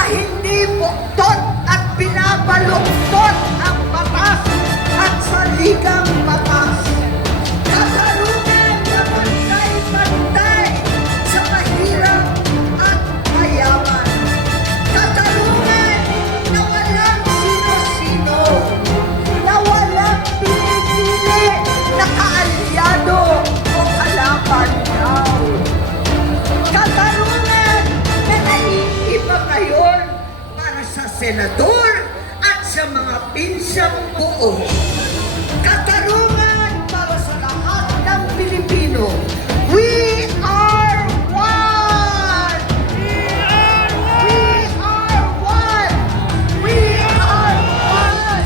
na hindi buktot at binabaluktot ang batas at saligang batas. Katarungan na pantay-pantay sa mahirap at mayaman. Katarungan na walang sino-sino, na walang pinipili na kaalyado o kalaban daw. Katarungan na naiiba ngayon para sa senador at sa mga pinsang buo. Katarungan para sa lahat ng Pilipino. We are one! We are one! We are one!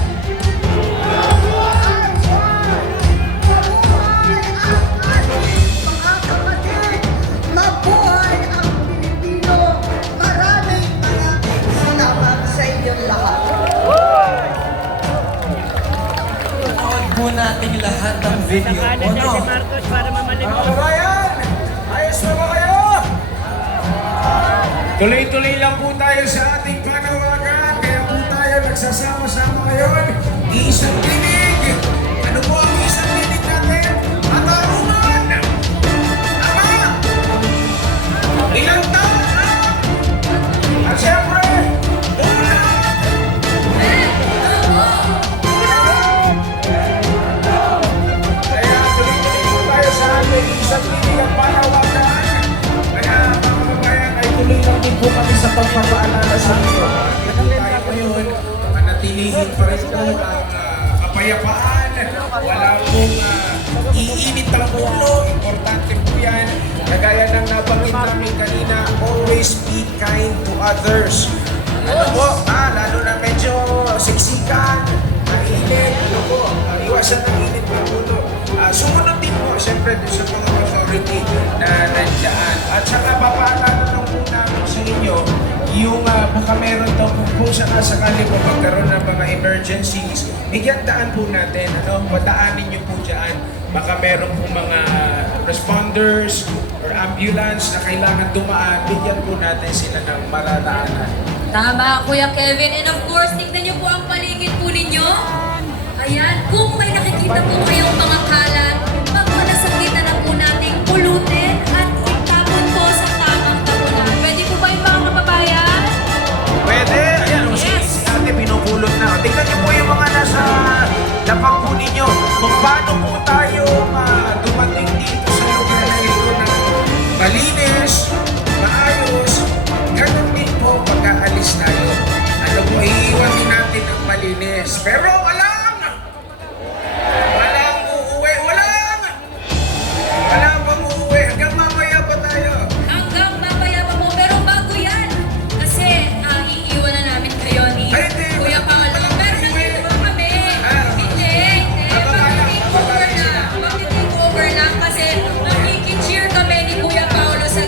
Mabuhay ang ating mga kapatid! Mabuhay ang Pilipino! Maraming salamat sa inyong lahat. Panood po natin lahat ng video. Ano? Marcos para mamalik Mga kabayan, ayos na ba kayo? Tuloy-tuloy lang po tayo sa ating panawagan. Kaya po tayo nagsasama-sama ngayon. Isang tinig. Ano po ang isang tinig natin? Katarungan! Tama! Ilang taon na? At syempre, ulan! Kaya tuloy-tuloy po tayo sa ating isang tinig at panawagan. Kaya mga kabayan ay tuloy lang din po kami sa pagpapaalala sa inyo. Ito tayo ngayon, manatilihin pa rin po ang kapayapaan. Wala pong iinit ng ulo. Importante po yan. Kagaya ng nabanggit namin kanina, always be kind to others. Ano po, lalo na medyo siksikan, mainit, ano po, iwasan ng init ng ulo. Sumunod din po, siyempre, dun sa mga authority na nandyan. At saka papaalala lang po namin sa inyo, yung baka meron daw kung sakali po magkaroon ng mga emergencies, bigyan daan po natin, padaanin nyo po dyan. Baka meron po mga responders or ambulance na kailangan dumaan, bigyan po natin sila ng maradaanan. Tama, Kuya Kevin. And of course, tignan niyo po ang paligid po ninyo. Ayan, kung may nakikita po kayong mga kalat, pagmalasakitan na po nating pulutin at itapon po sa tamang tapunan. Pwede po ba yung mga kababayan? Pwede. Ayan, si ate pinupulot na. Tingnan niyo po yung mga nasa lapag po ninyo. Kung paano po tayo dumating dito sa lugar na ito na malinis, maayos. Ganun din po pagkaalis tayo. Ano po, iiwan din natin ang malinis. Pero walang uuwi. Walang pang-uuwi. Hanggang mamaya pa tayo. Hanggang mamaya pa po. Pero bago yan, kasi iiwan na namin kayo ni Ay, hindi. Kuya Paolo. Pero nandito po kami. Hindi. Mag-take over na kasi magki-cheer kami ni Kuya Paolo sa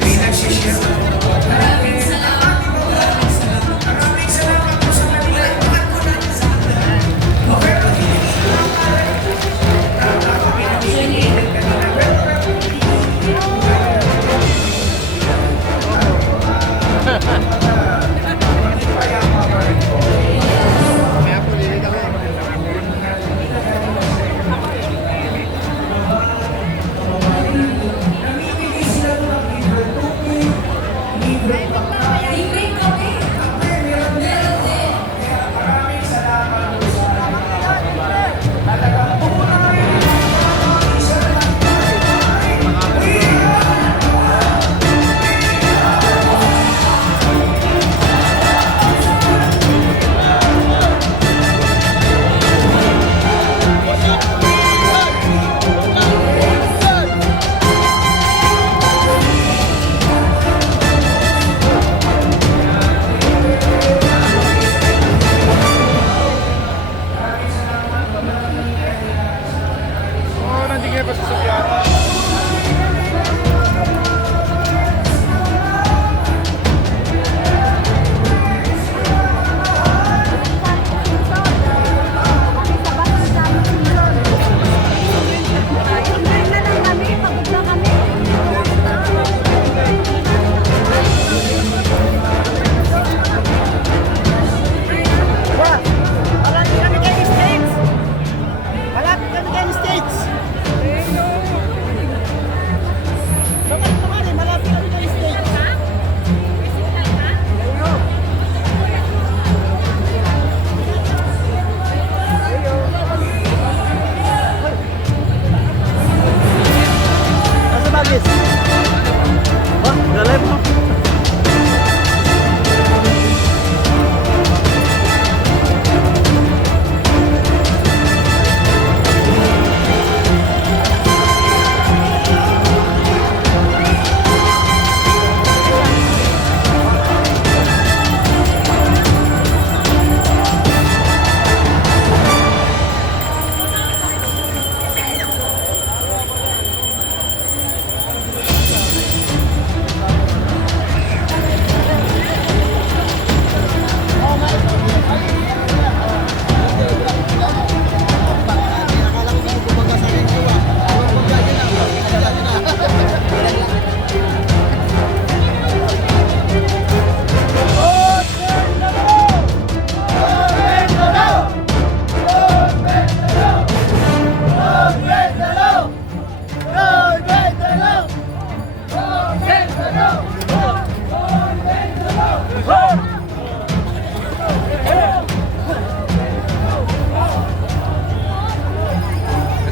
Pinagsishare ako. Maraming salamat. Maraming salamat po sa kanila. Bakit po natin sa kanila? Okay, kami namimili kanina. Libre kami. Meron din. Maraming salamat po sa talagang tunay.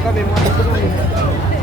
Kami mga